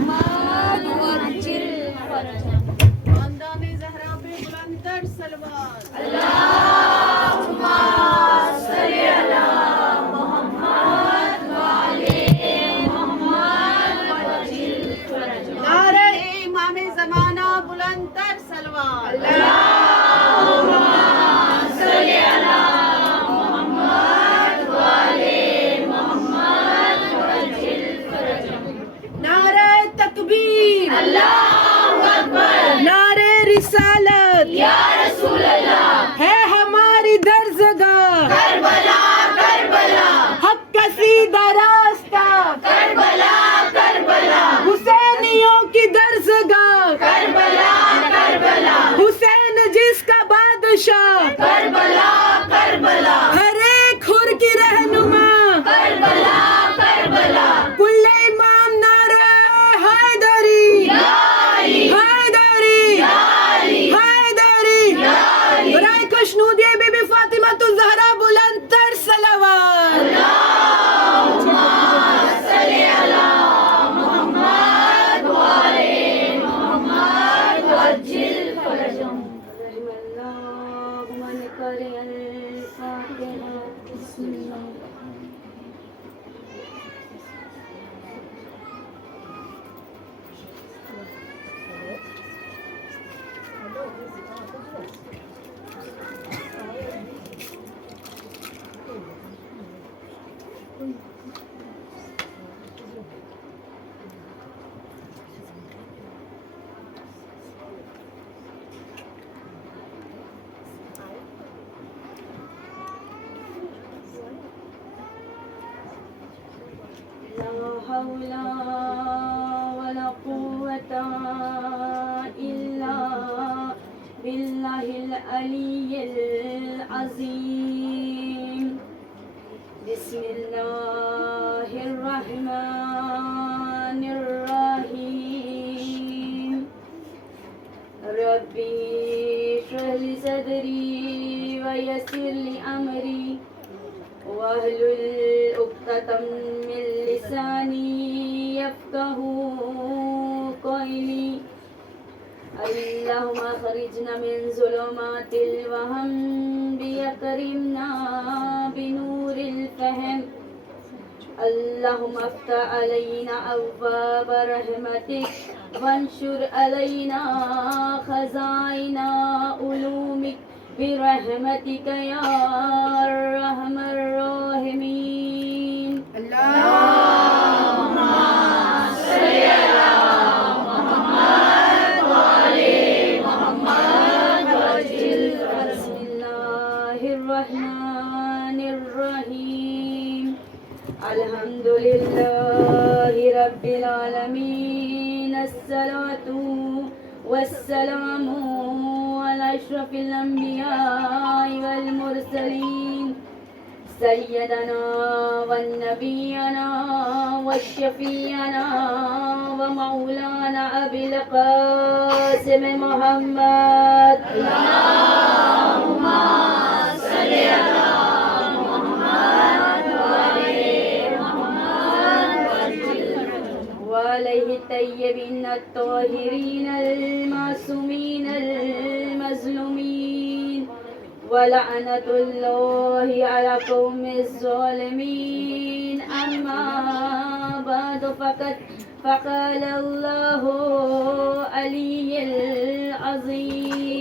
محمد وعجل فرجهم. خاندان زہرا پہ بلندر صلوات. اللهم صل على محمد وعلى محمد وعجل فرجهم. نعرہ امام زمانہ بلندر صلوات. اللهم صل على محمد وعلى محمد وعجل فرجهم. نعرہ تکبیر. اللہ اکبر. نعرہ رسالت. یا رسول اللہ. ہے ہماری درزگاہ کربلا کربلا حق کا سیدھا راستہ. کربلا کربلا حسینیوں کی درزگاہ کربلا کربلا حسین جس کا بادشاہ کربلا کربلا ہر ایک حر کی رہنما کربلا کربلا. کل امام نعرہ حیدری یا علی حیدری یا علی حیدری. یا علی. برائے کشنودی بی بی فاطمہ الزہرا بلند تر صلوات. اللهم صل على محمد وعلى محمد وعجل فرجهم. رحم الله من قرأ الفاتحة. بسم الله. لا حول ولا قوة إلا بالله العلي العظيم. بسم الله الرحمن الرحيم. ربي اشرح لي صدري ويسر لي أمري واحلل عقدة من لساني يفقهوا قولي. اللهم اخرجنا من ظلمات الوهم بأكرمنا بنور الفهم. اللهم افتح علينا أبواب رحمتك وانشر علينا خزائن علومك برحمتك يا أرحم الراحمين. اللهم صل على محمد وعلى محمد وعجل. بسم الله الرحمن الرحيم. الحمد لله رب العالمين. الصلاة والسلام على أشرف الأنبياء والمرسلين سيدنا ونبينا وشفيعنا ومولانا أبي القاسم محمد. اللهم صل على محمد وعلى محمد وعليه الطيبين الطاهرين المعصومين المظلومين. ولعنة الله على قوم الظالمين. أما بعد فقال الله علي العظيم.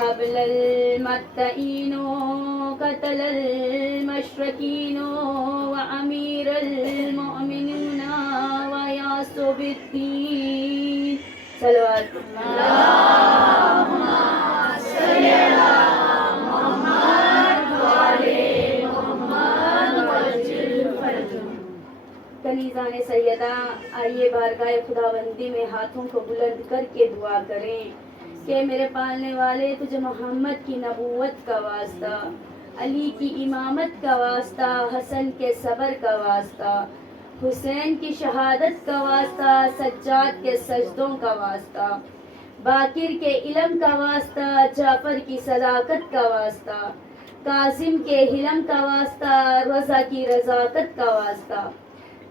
قبل المتقين قتل المشركين وأمير المؤمنين ويعصب الدين. صلوات. اللهم صل على محمد وعلى محمد وعجل فرجهم. کنیزان سیدہ، آئیے بارگاہ خداوندی میں ہاتھوں کو بلند کر کے دعا کریں کہ میرے پالنے والے تجھے محمد کی نبوت کا واسطہ، علی کی امامت کا واسطہ، حسن کے صبر کا واسطہ، حسین کی شہادت کا واسطہ، سجاد کے سجدوں کا واسطہ، باقر کے علم کا واسطہ، جعفر کی صداقت کا واسطہ، کاظم کے حلم کا واسطہ، رضا کی رضاقت کا واسطہ،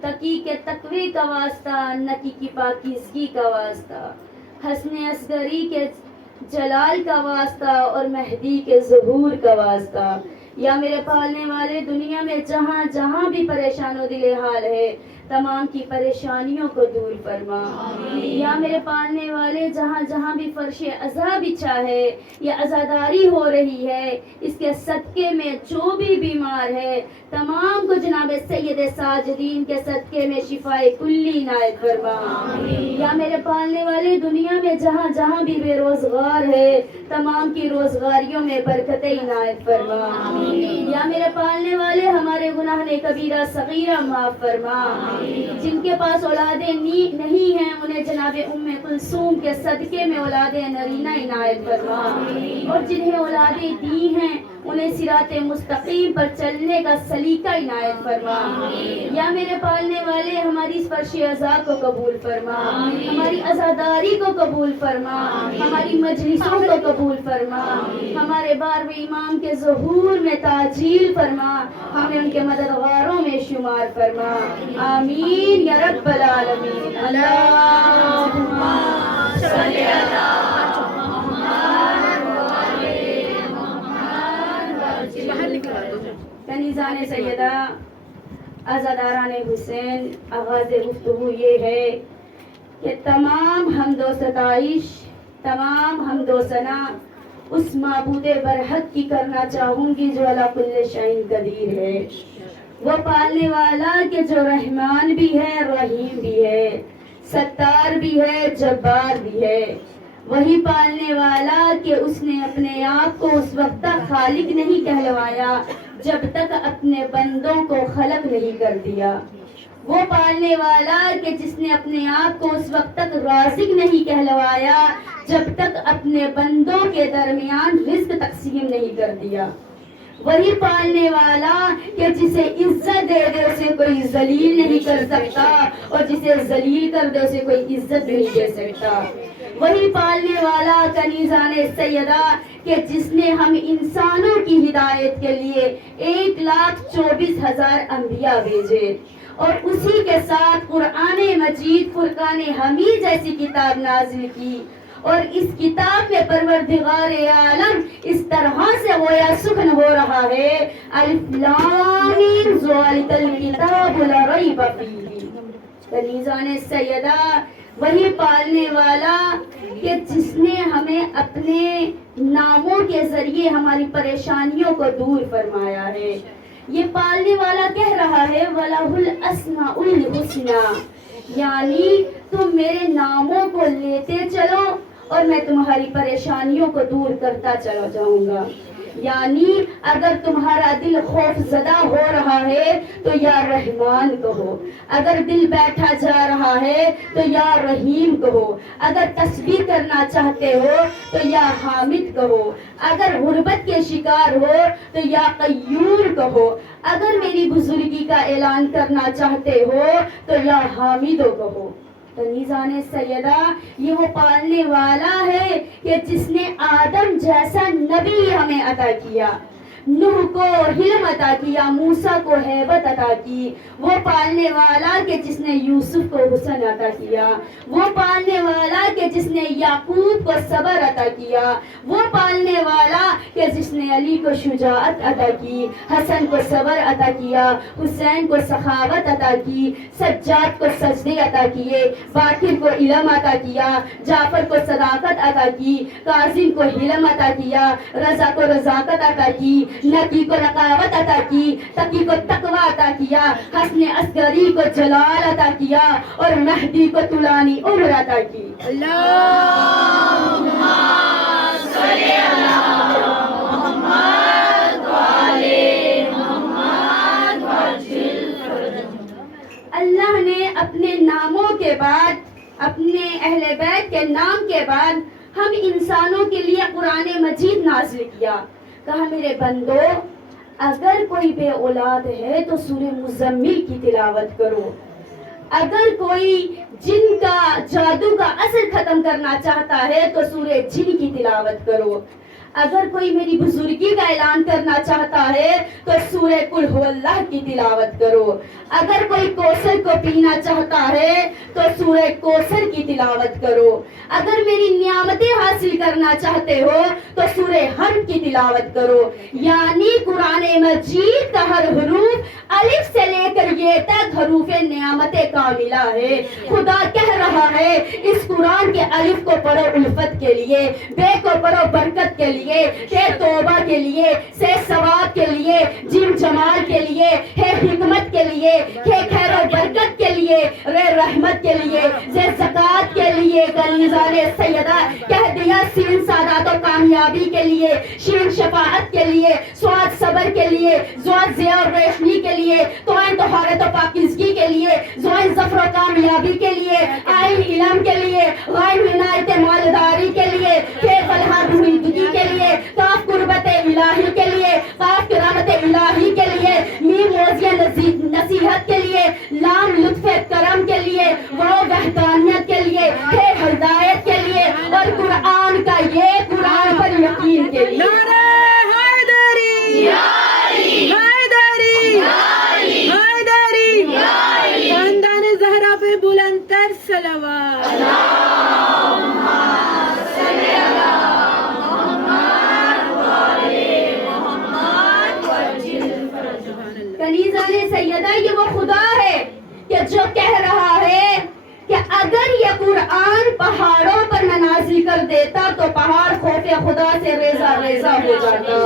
تقی کے تقوی کا واسطہ، نکی کی پاکیزگی کا واسطہ، حسن اصغری کے جلال کا واسطہ اور مہدی کے ظہور کا واسطہ۔ یا میرے پالنے والے دنیا میں جہاں جہاں بھی پریشان و دل حال ہے تمام کی پریشانیوں کو دور فرما۔ یا میرے پالنے والے جہاں جہاں بھی فرش عزا بچھا ہے یا عزاداری ہو رہی ہے اس کے صدقے میں جو بھی بیمار ہے تمام کو جناب سید ساجدین کے صدقے میں شفائے کلی عنایت فرما۔ یا میرے پالنے والے دنیا میں جہاں جہاں بھی بے روزگار ہے تمام کی روزگاریوں میں برکت عنایت فرما۔ یا میرے پالنے والے ہمارے گناہ نے کبیرہ صغیرہ معاف فرما۔ جن کے پاس اولادیں نہیں ہیں انہیں جناب ام کلثوم کے صدقے میں اولادیں نرینہ عنایت فرما، اور جنہیں اولادیں دی ہیں انہیں صراط مستقیم پر چلنے کا سلیقہ عنایت فرما۔ یا میرے پالنے والے ہماری اس فرش عزا کو قبول فرما، ہماری عزاداری کو قبول فرما، ہماری مجلسوں کو قبول فرما، ہمارے بارہویں امام کے ظہور میں تعجیل فرما، ہمیں ان کے مددگاروں میں شمار فرما۔ آمین یا رب العالمین۔ اللہم صلی علی کنیزان سیدہ، عزاداران حسین، آغاز گفتگو یہ ہے کہ تمام حمد و ستائش، تمام حمد و ثنا اس معبود برحق کی کرنا چاہوں گی جو علی کل شیء قدیر ہے، وہ پالنے والا کہ جو رحمان بھی ہے رحیم بھی ہے، ستار بھی ہے جبار بھی ہے، وہی پالنے والا کہ اس نے اپنے آپ کو اس وقت تک خالق نہیں کہلوایا جب تک اپنے بندوں کو خلق نہیں کر دیا، وہ پالنے والا کہ جس نے اپنے آپ کو اس وقت تک رازق نہیں کہلوایا جب تک اپنے بندوں کے درمیان رزق تقسیم نہیں کر دیا، وہی پالنے والا کہ جسے عزت دے دے اسے کوئی ذلیل نہیں کر سکتا اور جسے ذلیل کر دے اسے کوئی عزت نہیں دے سکتا، وہی پالنے والا کنیزان سیدہ کہ جس نے ہم انسانوں کی ہدایت کے لیے 1,24,000 انبیاء بھیجے اور اسی کے ساتھ قرآن مجید فرقان حمید جیسی کتاب نازل کی، اور اس کتاب میں پروردگار عالم اس طرح سے گویا سخن ہو رہا ہے الف لام میم ذالک الکتاب لا ریب فیہ۔ کنیزان سیدہ، وہی پالنے والا کہ جس نے ہمیں اپنے ناموں کے ذریعے ہماری پریشانیوں کو دور فرمایا ہے، یہ پالنے والا کہہ رہا ہے وَلَهُ الْأَسْمَاءُ الْحُسْنَى، یعنی تم میرے ناموں کو لیتے چلو اور میں تمہاری پریشانیوں کو دور کرتا چلا جاؤں گا، یعنی اگر تمہارا دل خوف زدہ ہو رہا ہے تو یا رحمان کہو، اگر دل بیٹھا جا رہا ہے تو یا رحیم کہو، اگر تسبیح کرنا چاہتے ہو تو یا حامد کہو، اگر غربت کے شکار ہو تو یا قیوم کہو، اگر میری بزرگی کا اعلان کرنا چاہتے ہو تو یا حامدو کہو۔ کنیزان سیدہ، یہ وہ پالنے والا ہے کہ جس نے آدم جیسا نبی ہمیں عطا کیا، نوح کو حلم عطا کیا، موسیٰ کو ہیبت عطا کی، وہ پالنے والا کہ جس نے یوسف کو حسن عطا کیا، وہ پالنے والا کہ جس نے یعقوب کو صبر عطا کیا، وہ پالنے والا کہ جس نے علی کو شجاعت عطا کی، حسن کو صبر عطا کیا، حسین کو سخاوت عطا کی، سجاد کو سجدے عطا کیے، باقر کو علم عطا کیا، جعفر کو صداقت عطا کی، کاظم کو حلم عطا کیا، رضا کو رضاقت عطا کی، نقی کو رقاوت عطا کی، تقی کو تقوی عطا کیا، حسن اصغری کو جلال عطا کیا اور مہدی کو طولانی عمر عطا کی۔ اللہم صلی علی محمد وعلی محمد وعجل فرجہ۔ اللہ نے اپنے ناموں کے بعد، اپنے اہل بیت کے نام کے بعد ہم انسانوں کے لیے قرآن مجید نازل کیا، کہا میرے بندو اگر کوئی بے اولاد ہے تو سورہ مزمل کی تلاوت کرو، اگر کوئی جن کا جادو کا اثر ختم کرنا چاہتا ہے تو سورہ جن کی تلاوت کرو، اگر کوئی میری بزرگی کا اعلان کرنا چاہتا ہے تو سورہ قل هو اللہ کی تلاوت کرو. اگر کوئی کوثر کو پینا چاہتا ہے تو سورہ کوثر کی تلاوت کرو. اگر میری نعمتیں حاصل کرنا چاہتے ہو تو سورہ حمد کی تلاوت کرو. یعنی قرآن مجید کا ہر حروف الف سے لے کر یہ تک حروف نعمت کاملہ ہے. خدا کہہ رہا ہے اس قرآن کے الف کو پڑھو الفت کے لیے, بے کو پڑھو برکت کے لیے, تے توبہ کے لیے, سے ثواب کے لیے, جیم جمال کے لیے, ہے حکمت کے لیے, ہے خیر و برکت کے لیے, رے رحمت کے لیے, سے زکات کے لیے. کنیزان سیدہ کہہ دیا سین سعادت و کامیابی کے لیے, شین شفاعت کے لیے, سواد صبر کے لیے, زواد ضیاء و روشنی کے لیے, توئن طہارت و پاکیزگی کے لیے, زوئن ظفر و کامیابی کے لیے, آئین علم کے لیے, غائب عنایت مالداری کے لیے, کہ فلاح رویدگی کے لیے, کاف قربت الہی کے لیے, کاف کرامت الہی کے لیے, میم موزی نصیحت کے لیے, لام لطف کرم کے لیے, واو وحدانیت کے لیے, ہے ہدایت کے لیے, اور قرآن کا یہ قرآن پر یقین کے لیے. نعرہ حیدری حیدری حیدری خاندان زہرا پہ بلند تر صلوات. کنیزان سیدہ یہ وہ خدا ہے کہ جو کہہ رہا ہے کہ اگر یہ قرآن پہاڑوں پر میں نازل کر دیتا تو پہاڑ خوف خدا سے ریزہ ریزہ ہو جاتا.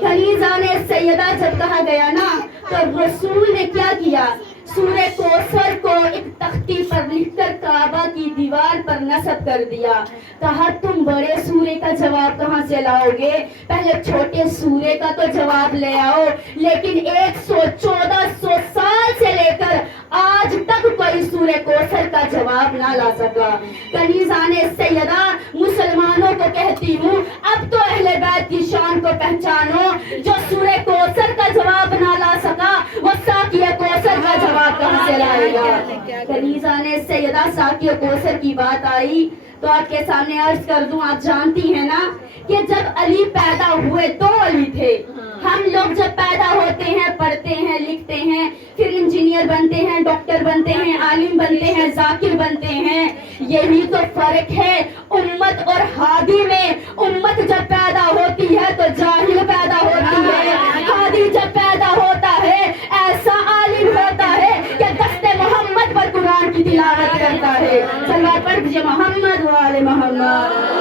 کنیزان سیدہ جب کہا گیا نا تو رسول نے کیا کیا, سورہ کوثر کو ایک تختی پر لکھ کر کعبہ کی دیوار پر نصب کر دیا. کہا تم بڑے سورے کا جواب کہاں سے لاؤ گے, پہلے چھوٹے سورے کا تو جواب لے آؤ. لیکن 114 سال سے لے کر آج تک کوئی سورہ کوثر کا جواب نہ لا سکا. کنیزان سیدہ مسلمانوں کو کہتی ہوں اب تو اہل بیت کی شان کو پہچانو. جو سورہ کوثر کا جواب نہ لا سکا وہ ساقی کوثر کا جواب کہاں سے لائے گا. کنیزان سیدہ ساقی کوثر کی بات آئی تو آپ کے سامنے عرض کر دوں, آپ جانتی ہیں نا کہ جب علی پیدا ہوئے 2 علی تھے. ہم لوگ جب پیدا ہوتے ہیں پڑھتے ہیں لکھتے ہیں, پھر انجینئر بنتے ہیں, ڈاکٹر بنتے ہیں, عالم بنتے ہیں, ذاکر بنتے ہیں. یہی تو فرق ہے امت اور ہادی میں. امت جب پیدا ہوتی ہے تو جاہل پیدا ہوتی ہے, ہادی جب پیدا ہوتا ہے ایسا عالم ہوتا ہے کہ دست محمد پر قرآن کی تلاوت کرتا ہے. صلوات پڑھ دیجیے محمد و آل محمد.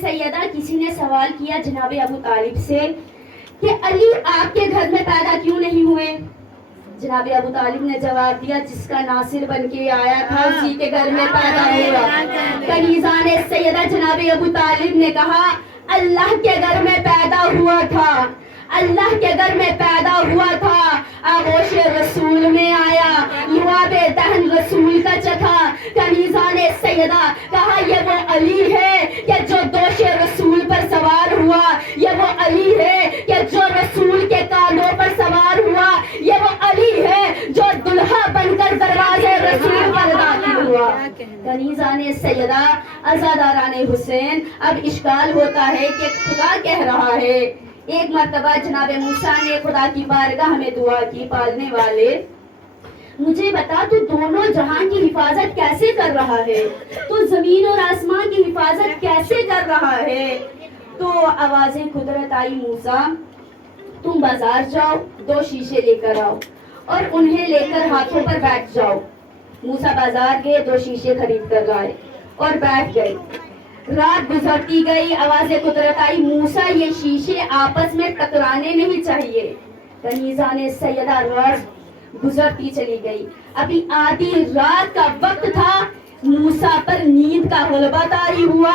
سیدہ کسی نے سوال کیا جناب ابو طالب سے کہ علی آپ کے گھر میں پیدا کیوں نہیں ہوئے. جناب ابو طالب نے جواب دیا جس کا ناصر بن کے آیا تھا اسی کے گھر میں پیدا ہوا. کنیزان سیدہ جناب ابو طالب نے کہا اللہ کے گھر میں پیدا ہوا تھا, اللہ کے گھر میں پیدا ہوا تھا, آغوش رسول میں آیا, لعاب دہن رسول کا چکھا. کنیزان سیدہ کہا یہ وہ علی ہے کہ جو دوش رسول پر سوار ہوا, یہ وہ علی ہے کہ جو رسول کے کانوں پر سوار ہوا, یہ وہ علی ہے جو دلہا بن کر دروازے رسول پر داخل ہوا. کنیزان سیدہ عزاداران حسین اب اشکال ہوتا ہے کہ خدا کہہ رہا ہے. ایک مرتبہ جناب موسیٰ نے خدا کی بارگاہ میں دعا کی, پالنے والے مجھے بتا تو دونوں جہان کی حفاظت کیسے کر رہا ہے, تو زمین اور آسمان کی حفاظت کیسے کر رہا ہے. تو آوازیں قدرت آئی موسیٰ تم بازار جاؤ 2 شیشے لے کر آؤ اور انہیں لے کر ہاتھوں پر بیٹھ جاؤ. موسیٰ بازار گئے 2 شیشے خرید کر لائے اور بیٹھ گئے. رات گزرتی گئی, آواز قدرت آئی موسیٰ یہ شیشے آپس میں ٹکرانے نہیں چاہیے. کنیزان سیدہ رات گزرتی چلی گئی. ابھی آدھی رات کا وقت تھا, موسیٰ پر نیند کا غلبہ طاری ہوا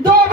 2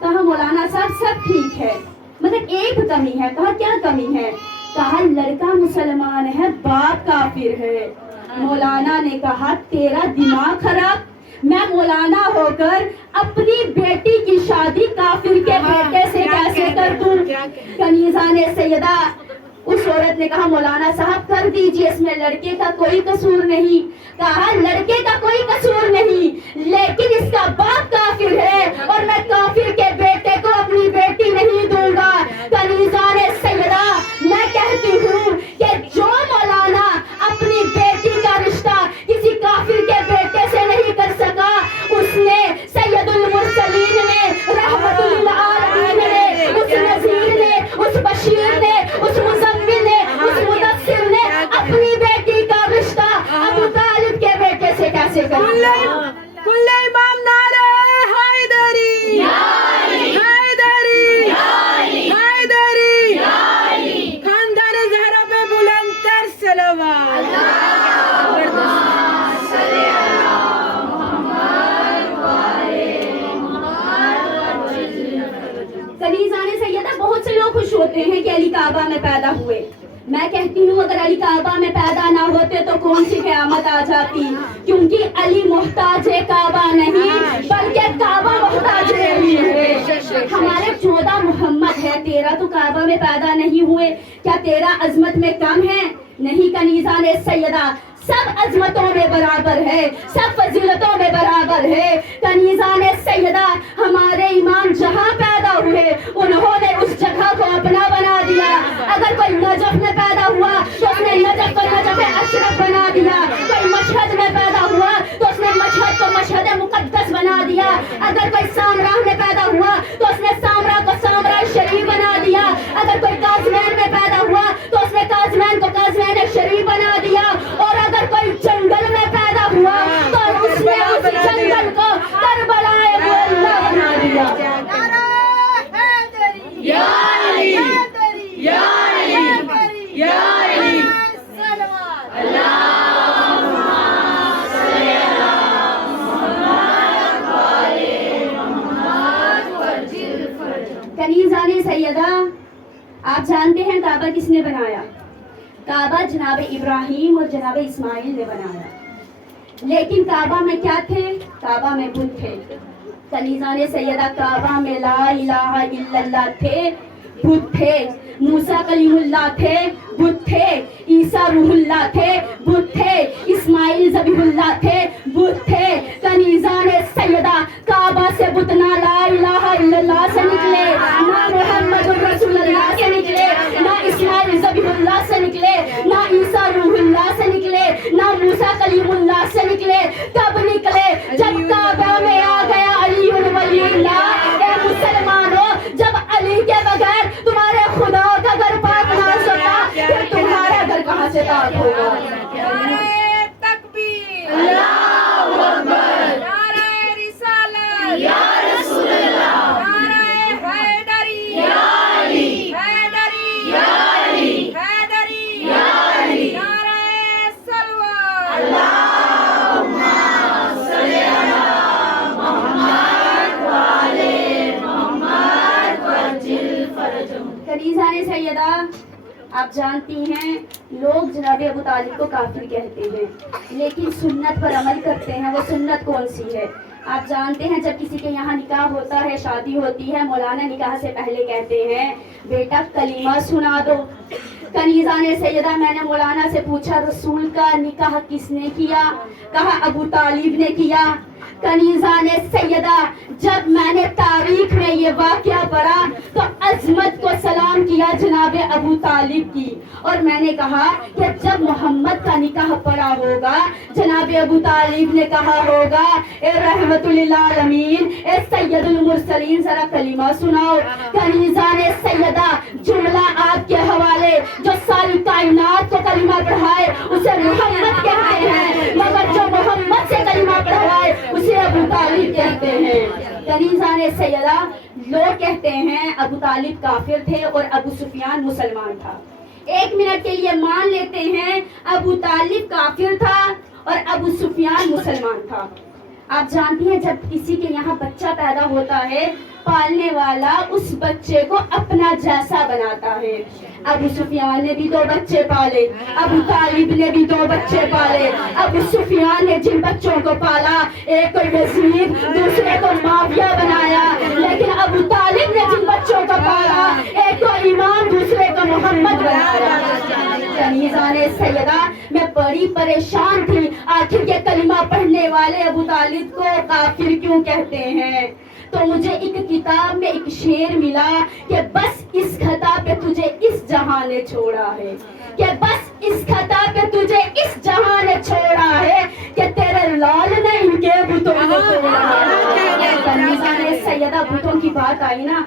کہا مولانا صاحب سب ٹھیک ہے مگر ایک کمی ہے. کہا کیا کمی ہے؟ کہا لڑکا مسلمان ہے باپ کافر ہے. مولانا نے کہا تیرا دماغ خراب، میں مولانا ہو کر اپنی بیٹی کی شادی کافر کے بیٹے سے کیسے کر دوں؟ کنیزان سیدہ اس عورت نے کہا مولانا صاحب کر دیجئے، اس میں لڑکے کا کوئی قصور نہیں. کہا لڑکے کا کوئی قصور نہیں لیکن اس کا باپ کافر ہے اور میں کافر کے بیٹے کو اپنی بیٹی نہیں دوں گا. کنیزان سیدہ میں کہتی ہوں کہ جو مولانا اپنی بیٹی کا رشتہ کسی کافر کے بیٹے سے نہیں کر سکا، اس نے سید المرسلین نے، رحمت للعالمین نے، اس نذیر نے، اس بشیر نے، اس مزمل نے، اس مدثر نے اپنی بیٹی کا رشتہ ابو طالب کے بیٹے سے کیسے کرا؟ کل امام نعرہ حیدری حیدری حیدری، خاندان زہرا پہ بلند تر صلوات. کنیزان سیدہ بہت سے لوگ خوش ہوتے ہیں کہ علی کعبہ میں پیدا ہوئے. میں کہتی ہوں اگر علی کعبہ میں پیدا نہ ہوتے تو کون سی قیامت آ جاتی، کیونکہ علی محتاج کعبہ نہیں بلکہ کعبہ محتاج علی ہے. ہمارے 14 محمد ہے، تیرا تو کعبہ میں پیدا نہیں ہوئے، کیا تیرا عظمت میں کم ہے؟ نہیں کنیزان سیدہ سب عظمتوں میں برابر ہے، سب فضیلتوں میں برابر ہے. کنیزان سیدہ ہمارے امام جہاں پیدا ہوئے انہوں نے اس جگہ کو اپنا بنا دیا. اگر کوئی نجف میں پیدا ہوا تو اس نے نجف کو نجف اشرف بنا دیا، کوئی مشہد میں پیدا ہوا تو اس نے مشہد کو مشہد مقدس بنا دیا، اگر کوئی سامراہ میں پیدا ہوا تو اس نے سامراہ کو سامراہ شریف بنا دیا، اگر کوئی کاظمین میں پیدا ہوا تو اس نے کاظمین کو کاظمین شریف بنا دیا، اور اگر کوئی جنگل میں پیدا ہوا تو اس نے اس جنگل کو کربلائے معلی بنا دیا. یا علی یا علی یا علی کنیزان سیدہ آپ جانتے ہیں کعبہ کس نے بنایا؟ کعبہ جناب ابراہیم اور جناب اسماعیل نے بنایا. لیکن کعبہ میں کیا تھے؟ کعبہ میں بت تھے. کنیزان سیدہ کعبہ میں لا الہ الا اللہ تھے، بت تھے. موسیٰ کلیم اللہ تھے، بت تھے. عیسیٰ روح اللہ تھے، بت تھے. اسماعیل ذبیح اللہ تھے، بت تھے. کنیزان سیدہ کعبہ سے بت نہ لا الہ الا اللہ سے نکلے، نہ محمد رسول اللہ سے نکلے، نہ اسماعیل ذبیح اللہ سے نکلے، نہ عیسیٰ روح اللہ سے نکلے، نہ موسیٰ کلیم اللہ سے نکلے. کب نکلے؟ جب کعبہ میں آ گیا علی ولی اللہ. اے مسلمانوں جب علی کے بغیر تمہارے خدا کا گھر پاک نہ ہوتا پھر تمہارا گھر کہاں سے پاک ہوگا؟ نعرہ تکبیر، اللہ اکبر، نعرہ رسالت یا رسول اللہ، نعرہ حیدری یا علی حیدری یا علی حیدری یا علی، نعرہ صلوات اللہم صلی علی محمد وآل محمد وعجل فرجہم. کنیزان سیدہ آپ جانتی ہیں لوگ جناب ابو طالب کو کافر کہتے ہیں لیکن سنت پر عمل کرتے ہیں. وہ سنت کون سی ہے؟ آپ جانتے ہیں جب کسی کے یہاں نکاح ہوتا ہے، شادی ہوتی ہے، مولانا نکاح سے پہلے کہتے ہیں بیٹا کلمہ سنا دو. کنیزان سیدہ میں نے مولانا سے پوچھا رسول کا نکاح کس نے کیا؟ کہا ابو طالب نے کیا. کنیزان سیدہ جب میں نے تاریخ میں یہ واقعہ پڑھا تو عظمت کو سلام کیا جناب ابو طالب کی، اور میں نے کہا کہ جب محمد کا نکاح پڑا ہوگا جناب ابو طالب نے کہا ہوگا اے رحمت للعالمین، اے سید المرسلین ذرا کلمہ سناؤ. کنیزان سیدہ جملہ آپ کے حوالے جو ساری کائنات کو کلمہ پڑھائے اسے محمد کہتے ہیں، مگر جو محمد سے کلمہ پڑھائے اسے ابو طالب کہتے ہیں. کنیزان سیدہ لوگ کہتے ہیں ابو طالب کافر تھے اور ابو سفیان مسلمان تھا. ایک منٹ کے لیے مان لیتے ہیں ابو طالب کافر تھا اور ابو سفیان مسلمان تھا. آپ جانتی ہیں جب کسی کے یہاں بچہ پیدا ہوتا ہے پالنے والا اس بچے کو اپنا جیسا بناتا ہے. ابو سفیان نے بھی 2 بچے پالے, ابو طالب نے بھی 2 بچے پالے. ابو سفیان نے جن بچوں کو پالا, ایک کو یزید دوسرے کو معاویہ بنایا, لیکن ابو طالب نے جن بچوں کو پالا, ایک کو امام دوسرے کو محمد بنایا. کنیزان سیدہ, میں بڑی پریشان تھی, آخر یہ کلمہ پڑھنے والے ابو طالب کو کافر کیوں کہتے ہیں. تو مجھے ایک کتاب میں ایک شعر ملا کہ بس اس خطا پہ تجھے اس جہاں نے چھوڑا ہے, کہ بس اس خطا پہ تجھے اس جہاں نے چھوڑا ہے, کہ تیرے لال نے ان کے بتوں کو توڑا ہے. کنیزان سیدہ, بتوں کی بات آئی نا,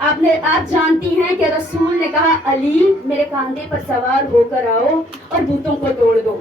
آپ جانتی ہیں کہ رسول نے کہا علی میرے کاندھے پر سوار ہو کر آؤ اور بتوں کو توڑ دو.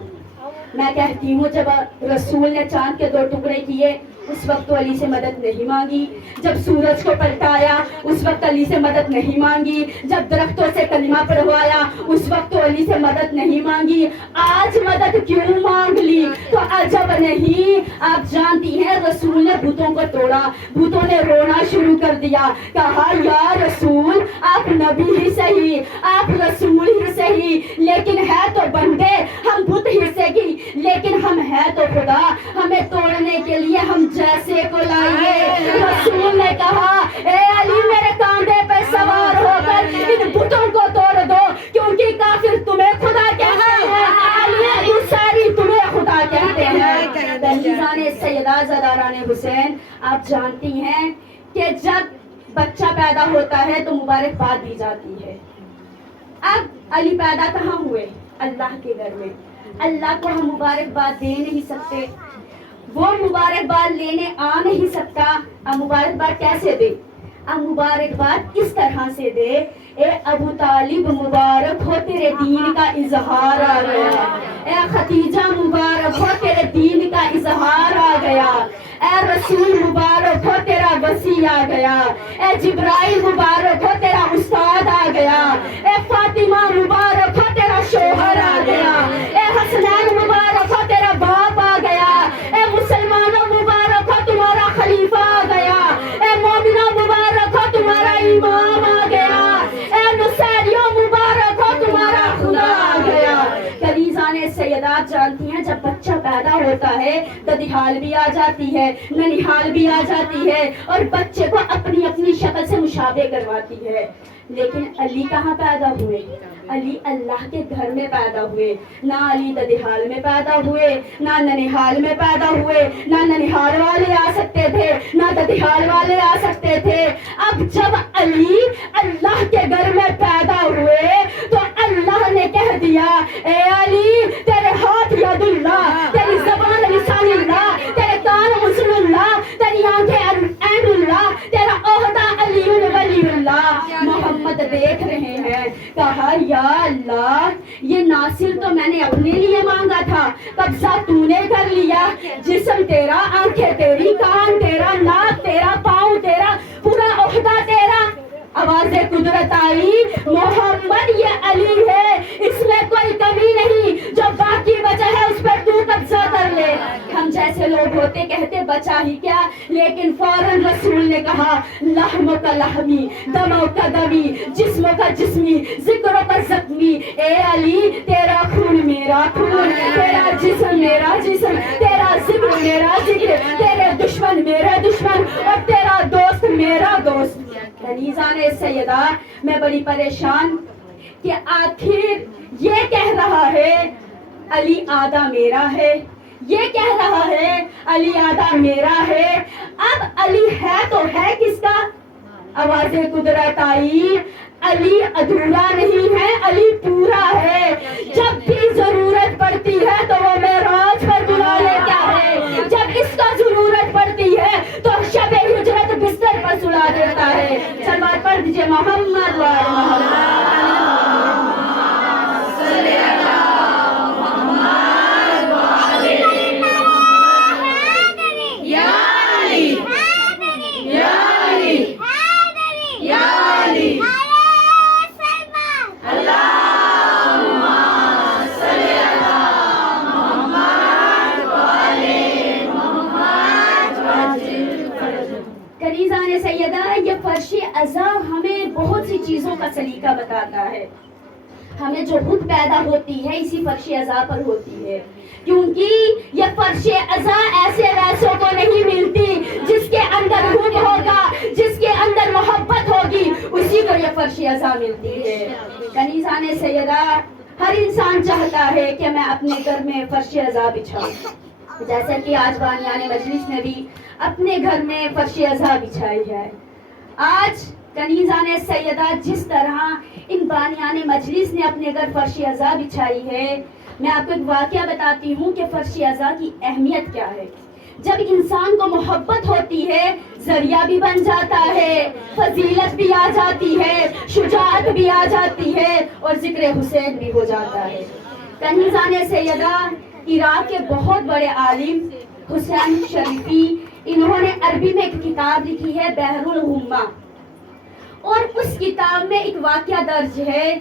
میں کہتی ہوں جب رسول نے چاند کے 2 ٹکڑے کیے اس وقت تو علی سے مدد نہیں مانگی, جب سورج کو پلٹایا اس وقت علی سے مدد نہیں مانگی, جب درختوں سے کلمہ پڑھوایا اس وقت تو علی سے مدد نہیں مانگی, آج مدد کیوں مانگ لی؟ تو عجب نہیں. آپ جانتی ہیں رسول نے بتوں کو توڑا, بتوں نے رونا شروع کر دیا, کہا یا رسول آپ نبی ہی صحیح, آپ رسول ہی صحیح, لیکن ہے تو بندے, ہم بت ہی صحیح, لیکن ہم ہے تو خدا, ہمیں توڑنے کے لیے ہم جیسے کو لائیے. رسول نے کہا اے علی میرے کاندھے پہ سوار ہو کر ان بتوں کو توڑ دو, کیونکہ کافر تمہیں خدا کہتے ہیں, علی انصاری تمہیں خدا کہتے ہیں. کنیزان سیدہ زداران حسین, آپ جانتی ہیں کہ جب بچہ پیدا ہوتا ہے تو مبارکباد دی جاتی ہے. اب علی پیدا کہاں ہوئے؟ اللہ کے گھر میں. اللہ کو ہم مبارکباد دے نہیں سکتے, وہ مبارکباد لینے آ نہیں سکتا. اب مبارکباد کیسے دے؟ اب مبارکباد اس طرح سے دے, اے ابو طالب مبارک ہو تیرے دین کا اظہار آ گیا, اے خدیجہ مبارک ہو تیرے دین کا اظہار آ گیا, اے رسول مبارک ہو تیرا وسیع آ گیا, اے جبرائیل مبارک ہو تیرا استاد آ گیا, اے فاطمہ مبارک ہو تیرا شوہر آ گیا, اے حسنین مبارک ہو تیرا باپ آ گیا, اے مسلمانوں مبارک ہو تمہارا خلیفہ آ گیا, اے مومنوں مبارک ہو تمہارا امام آ گیا, اے نصیریوں مبارک ہو تمہارا خدا آ گیا. کنیزان سیدات جانتی ہیں جب بچہ پیدا ہوتا ہے ددیحال بھی آ جاتی ہے, ننیحال بھی آ جاتی ہے, اور بچے کو اپنی اپنی شکل سے مشابہ کرواتی ہے. لیکن علی کہاں پیدا ہوئے؟ علی اللہ کے گھر میں پیدا ہوئے. نہ علی ددیحال میں پیدا ہوئے, نہ ننیحال میں پیدا ہوئے, نہ ننیحال والے آ سکتے تھے, نہ ددیحال والے آ سکتے تھے. اب جب علی اللہ کے گھر میں پیدا ہوئے تو اللہ نے کہہ دیا اے علی تیرے ہاتھ ید اللہ, تیری زبان لسان اللہ, تیرے کان حسن اللہ, تیری آنکھیں عین اللہ, تیرا عہدہ علی ولی اللہ. محمد دیکھ رہے ہیں, کہا یا اللہ یہ ناصر تو میں نے اپنے لیے مانگا تھا, قبضہ تو نے کر لیا, جسم تیرا, آنکھیں تیری, کان تیرا, ناک تیرا, پاؤں تیرا, پورا عہدہ تیرا. آواز قدرت آئی, محمد یہ علی ہے, اس میں کوئی کمی نہیں, جو باقی بچا ہے اس پر تو قبضہ کر لے. ہم جیسے لوگ ہوتے کہتے بچا ہی کیا, لیکن فوراً رسول نے کہا لحم کا لحمی, دموں کا دمی, جسموں کا جسمی, ذکروں کا زخمی. اے علی تیرا خون میرا خون, تیرا جسم میرا جسم, تیرا ذکر میرا ذکر, تیرے دشمن میرے دشمن, اور تیرا دوست میرا دوست. کنیزان سیدہ میں بڑی پریشان کہ آخر یہ کہہ رہا ہے علی آدھا میرا ہے, یہ کہہ رہا ہے علی آدھا میرا ہے. اب علی ہے تو ہے کس کا؟ آواز قدرت آئی, علی ادھورا نہیں ہے, علی پورا ہے. جب بھی ضرورت پڑتی ہے تو وہ معراج پر بلا لیتا ہے, جب اس کا ضرورت پڑتی ہے تو شب ہجرت بستر پر سلا دیتا ہے. سلوات پڑھ دیجئے محمد وآل محمد. کنیزان سیدہ، یہ فرش ازا ہمیں بہت سی چیزوں کا سلیقہ بتاتا ہے. ہمیں جو خود پیدا ہوتی ہے اسی فرش ازا پر ہوتی ہے، کیونکہ یہ فرش ازا ایسے ویسوں کو نہیں ملتی. جس کے اندر حب ہوگا، جس کے اندر محبت ہوگی، اسی کو یہ فرش ازا ملتی ہے. کنیزان سیدہ، ہر انسان چاہتا ہے کہ میں اپنے گھر میں فرش ازا بچھاؤں، جیسا کہ آج بانیان مجلس نے بھی اپنے گھر میں فرش ازا بچھائی ہے. آج کنیزان سیدہ، جس طرح ان بانیان مجلس نے اپنے گھر فرش ازا بچھائی ہے، میں آپ کو ایک واقعہ بتاتی ہوں کہ فرش ازا کی اہمیت کیا ہے. جب انسان کو محبت ہوتی ہے، ذریعہ بھی بن جاتا ہے، فضیلت بھی آ جاتی ہے، شجاعت بھی آ جاتی ہے، اور ذکر حسین بھی ہو جاتا ہے. کنیزان سیدہ، عراق کے بہت بڑے عالم حسین شریفی، انہوں نے عربی میں ایک کتاب لکھی ہے بحر الغمہ، اور اس کتاب میں ایک واقعہ درج ہے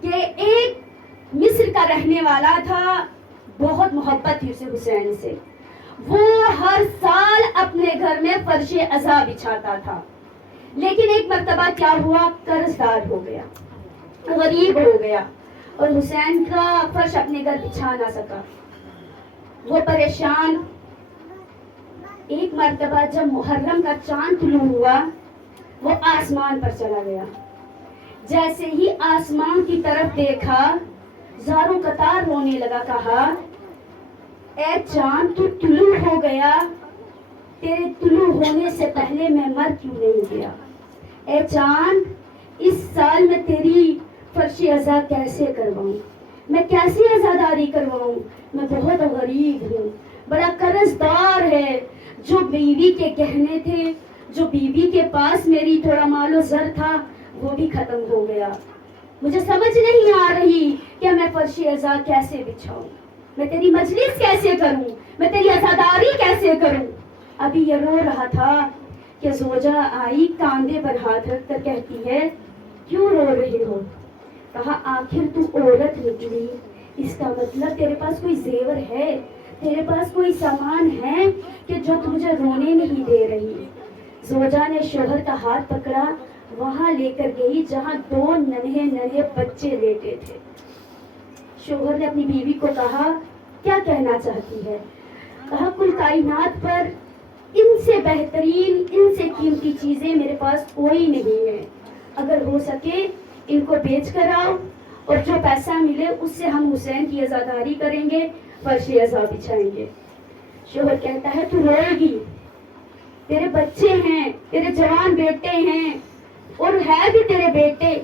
کہ ایک مصر کا رہنے والا تھا، بہت محبت تھی اسے حسین سے. وہ ہر سال اپنے گھر میں فرش ازا بچھاتا تھا، لیکن ایک مرتبہ کیا ہوا، قرض دار ہو گیا، غریب ہو گیا، اور حسین کا فرش اپنے گھر بچھا نہ سکا. وہ پریشان. ایک مرتبہ جب محرم کا چاند طلوع ہوا، وہ آسمان پر چلا گیا. جیسے ہی آسمان کی طرف دیکھا، زاروں قطار رونے لگا. کہا، اے چاند، تو طلوع ہو گیا، تیرے طلوع ہونے سے پہلے میں مر کیوں نہیں گیا؟ اے چاند، اس سال میں تیری فرش ازا کیسے کرواؤں؟ میں کیسے عزاداری کرواؤں؟ میں بہت غریب ہوں، بڑا قرض دار ہے. جو بیوی کے گہنے تھے، جو بیوی کے پاس میری تھوڑا مال و زر تھا، وہ بھی ختم ہو گیا. مجھے سمجھ نہیں آ رہی کہ میں فرش ازا کیسے بچھاؤں، میں تیری مجلس کیسے کروں، میں تیری عزاداری کیسے کروں. ابھی یہ رو رہا تھا کہ زوجہ آئی، کاندھے پر ہاتھ رکھ کر کہتی ہے، کیوں رو رہے ہو؟ کہا، آخر تو عورت نکلی، اس کا مطلب تیرے پاس کوئی زیور ہے، تیرے پاس کوئی سامان ہے کہ جو تجھے رونے نہیں دے رہی. زوجہ نے شوہر کا ہاتھ پکڑا، وہاں لے کر گئی جہاں 2 ننھے بچے لیٹے تھے. شوہر نے اپنی بیوی کو کہا، کیا کہنا چاہتی ہے؟ کہا، کل کائنات پر ان سے بہترین، ان سے قیمتی چیزیں میرے پاس کوئی نہیں ہے. اگر ہو سکے ان کو بیچ کر آؤ، اور جو پیسہ ملے اس سے ہم حسین کی عزاداری کریں گے، فرش ازا بچھائیں گے. شوہر کہتا ہے، تو روئے گی، تیرے بچے ہیں، تیرے جوان بیٹے ہیں، اور ہے بھی تیرے بیٹے.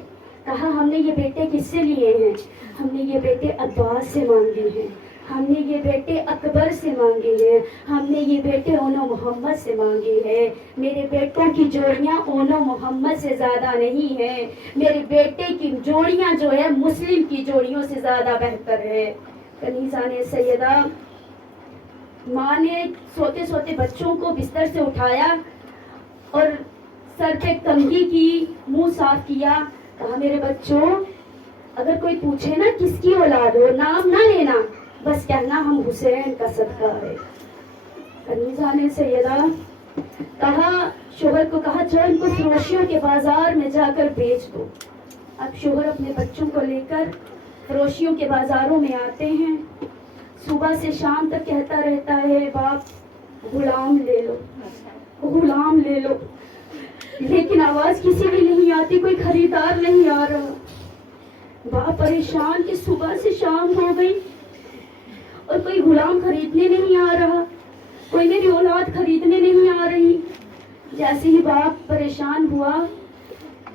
کہا، ہم نے یہ بیٹے کس سے لیے ہیں؟ ہم نے یہ بیٹے عباس سے مانگے ہیں، ہم نے یہ بیٹے اکبر سے مانگے ہیں، ہم نے یہ بیٹے اونو محمد سے مانگے ہیں. میرے بیٹوں کی جوڑیاں اونو محمد سے زیادہ نہیں ہیں، میرے بیٹے کی جوڑیاں جو ہے مسلم کی جوڑیوں سے زیادہ بہتر ہے. کنیزان سیدہ، ماں نے سوتے سوتے بچوں کو بستر سے اٹھایا اور سر پہ کنگھی کی، منہ صاف کیا. کہا، میرے بچوں، اگر کوئی پوچھے نا کس کی اولاد ہو، نام نہ لینا، بس کہنا ہم حسین کا صدقہ ہے. کنیزان سیدہ، کہا، شوہر کو کہا، جو ان کو فروشیوں کے بازار میں جا کر بیچ دو. اب شوہر اپنے بچوں کو لے کر فروشیوں کے بازاروں میں آتے ہیں. صبح سے شام تک کہتا رہتا ہے، باپ غلام لے لو، غلام لے لو، لیکن آواز کسی بھی نہیں آتی، کوئی خریدار نہیں آ رہا. باپ پریشان کہ صبح سے شام ہو گئی اور کوئی غلام خریدنے نہیں آ رہا، کوئی میری اولاد خریدنے نہیں آ رہی. جیسے ہی باپ پریشان ہوا،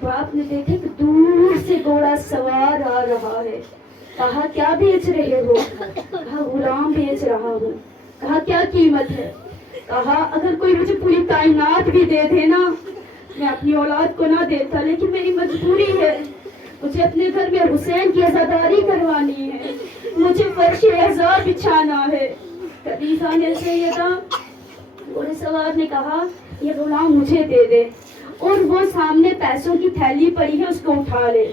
باپ نے دیکھا کہ دور سے گھوڑا سوار آ رہا ہے. کہا، کیا بیچ رہے ہو؟ کہا، غلام بیچ رہا ہوں. کہا، کیا قیمت ہے؟ کہا، اگر کوئی مجھے پوری کائنات بھی دے دے نا، میں اپنی اولاد کو نہ دیتا، لیکن میری مجبوری ہے، مجھے اپنے گھر میں حسین کی عزاداری کروانی ہے، مجھے فرش ازا بچھانا ہے. کنیزان سیدہ، گھوڑے سوار نے کہا، یہ غلام مجھے دے دے، اور وہ سامنے پیسوں کی تھیلی پڑی ہے، اس کو اٹھا لے.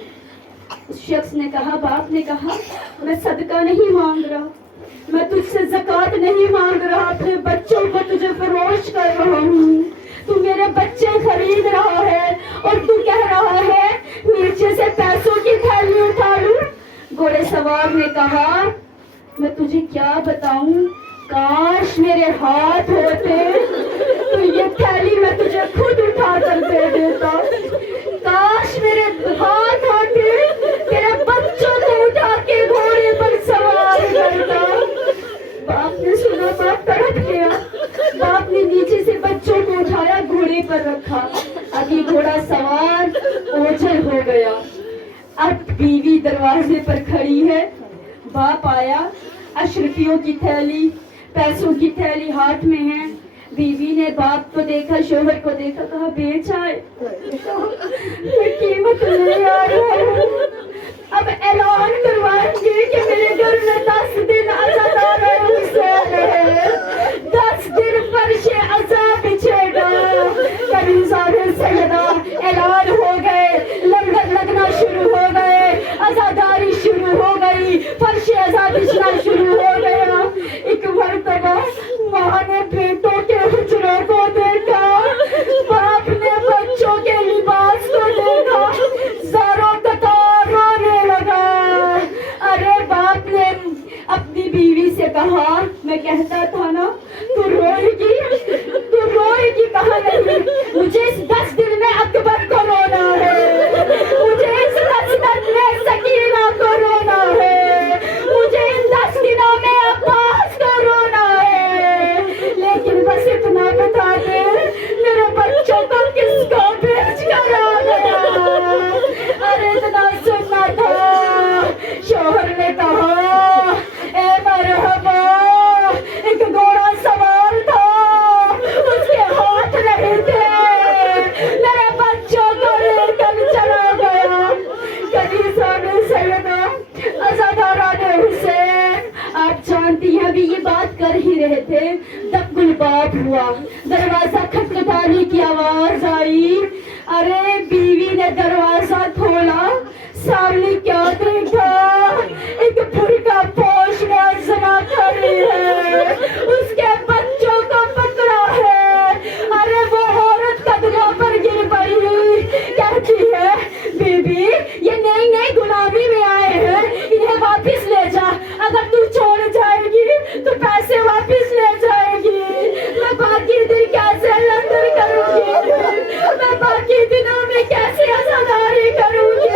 اس شخص نے کہا، باپ نے کہا، میں صدقہ نہیں مانگ رہا، میں تجھ سے زکوٰۃ نہیں مانگ رہا، اپنے بچوں کو تجھے فروش کر رہا ہوں، تو میرے بچے کہتا ہوں کاش میرے ہاتھ ہوتے تو یہ تھیلی میں تجھے خود اٹھا کر دے دیتا. کاش میرے ہاتھ ہوتے تیرے بچوں کو اٹھا کے گھوڑے پر سوار کرتا. باپ نے سنا, باپ تڑپ گیا. باپ نے نیچے سے بچوں کو اٹھایا, گھوڑے پر رکھا. اب یہ گھوڑا سوار اوجھل ہو گیا. اب بیوی دروازے پر کھڑی ہے. باپ آیا, اشرفیوں کی تھیلی, پیسوں کی تھیلی ہاتھ میں ہے. بیوی نے باپ کو دیکھا, شوہر کو دیکھا, کہا بیچ آئے, میں قیمت لے آیا ہوں. اب اعلان کروائیں گے کہ میرے گھر میں 10 دن عزادار حسین ہے, 10 دن فرش عزا بچھے گا. کبھی زارے سیدہ اعلان ہو گئے, لنگر لگنا شروع ہو گئے, عزاداری شروع ہو گئی, فرش عزا بچھنا شروع ہو گیا. ایک مرتبہ ماں نے بیٹوں کے حجرے کو دیکھا, باپ نے بچوں کے لباس کو دیکھا, زاروں قطار رونے لگا. ارے باپ نے اپنی بیوی سے کہا, میں کہتا تھا نا تو روئے گی, تو روئے گی, کہا نہیں, مجھے اس 10 دن میں اکبر کو رونا ہے, مجھے اس 10 دن میں سکینہ کو رونا ہے, مجھے ان 10 دنوں میں عباس کو رونا ہے. لیکن بس اتنا بتا دے میرے بچوں کو کس کو بیچ کر آ گیا. ارے اتنا سننا تھا. شوہر نے کہا اے مرحبا, ایک گھوڑا سوار تھا, اس کے ہاتھ نہیں تھے, میرے بچوں کو لے کر چلا گیا. کنیزان سیدہ عزاداران حسین, آپ جانتی ہیں ابھی یہ بات کر ہی رہے تھے, دق الباب ہوا, دروازہ کھٹکھٹانے کی آواز آئی. ارے بیوی نے دروازہ کھولا, سامنے کیا دیکھا, ایک برقع پوش معظمہ کھڑی ہے, اس کے بچوں کو پکڑا ہے. ارے وہ عورت قدموں پر گر پڑی, کہتی ہے بی بی یہ نئی نئی غلامی میں آئے ہیں, انہیں واپس لے جا, اگر تو چھوڑ جائے گی تو پیسے واپس لے جائے گی. میں باقی دن کیسے لندن کروں گی, میں باقی دنوں میں کیسے عزاداری کروں گی.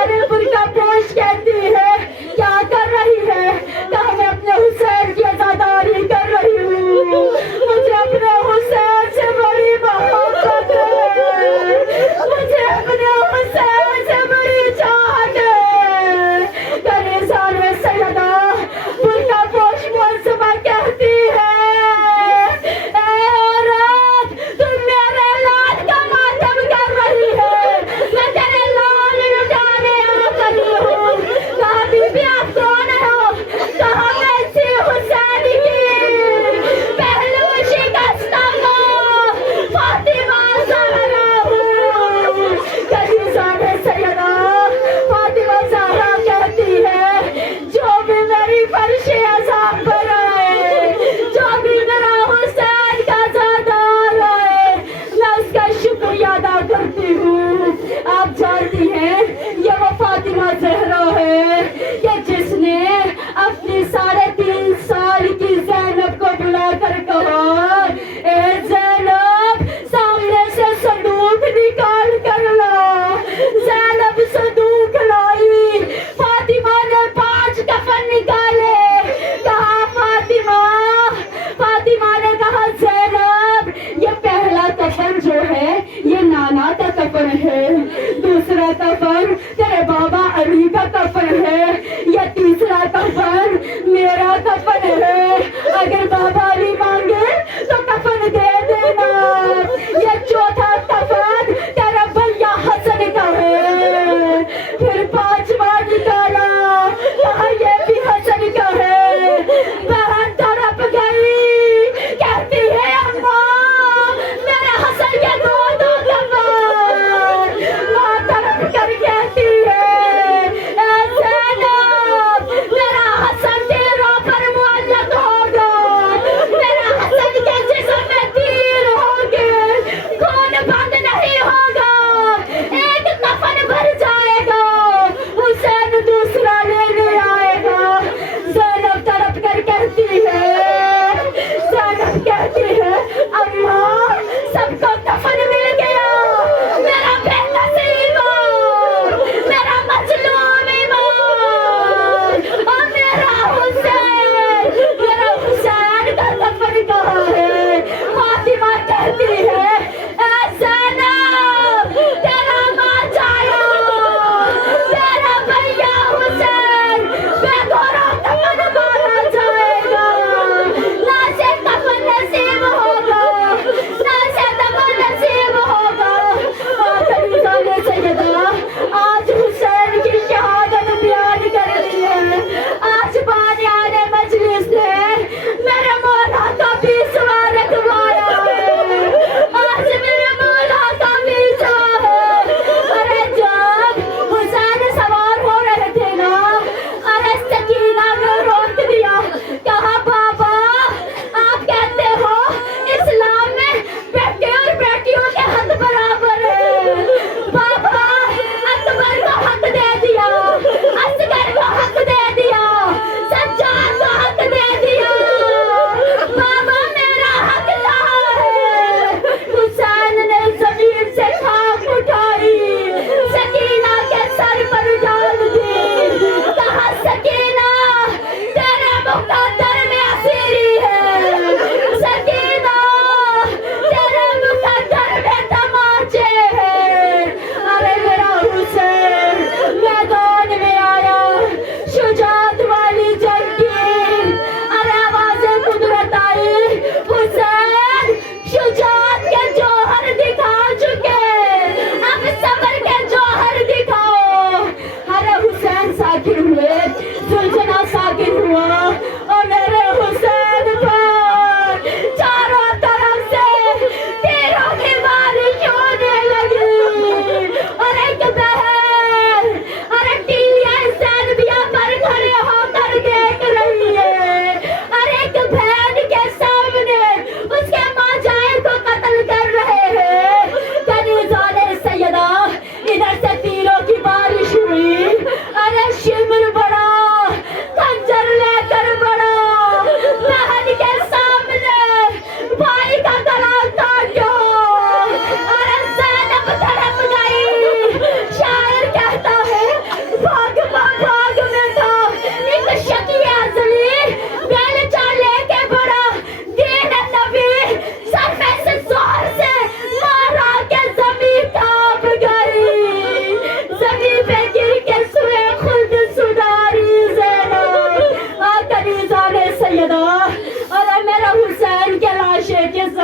ارے برقع پوش کہتی ہے کیا کر رہی ہے, کہا میں اپنے حسین کی عزاداری